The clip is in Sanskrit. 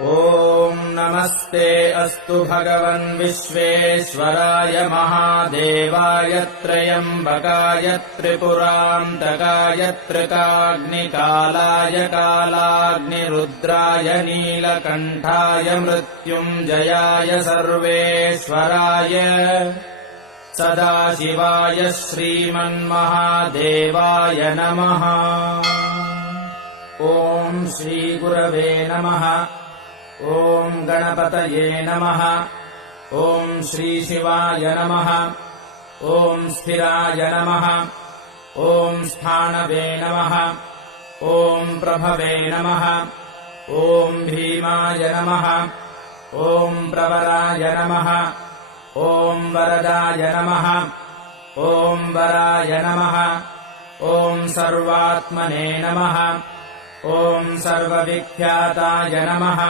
ॐ नमस्ते अस्तु भगवन् विश्वेश्वराय महादेवाय त्र्यम्बकाय त्रिपुरान्तकाय त्रिकाग्निकालाय कालाग्निरुद्राय नीलकण्ठाय मृत्युञ्जयाय सर्वेश्वराय सदाशिवाय श्रीमन्महादेवाय नमः। ॐ श्रीगुरवे नमः। ॐ गणपतये नमः। ॐ श्रीशिवाय नमः। ॐ स्थिराय नमः। ॐ स्थाणवे नमः। ॐ प्रभवे नमः। ॐ भीमाय नमः। ॐ प्रवराय नमः। ॐ वरदाय नमः। ॐ वराय नमः। ॐ सर्वात्मने नमः। ॐ सर्वविख्याताय नमः।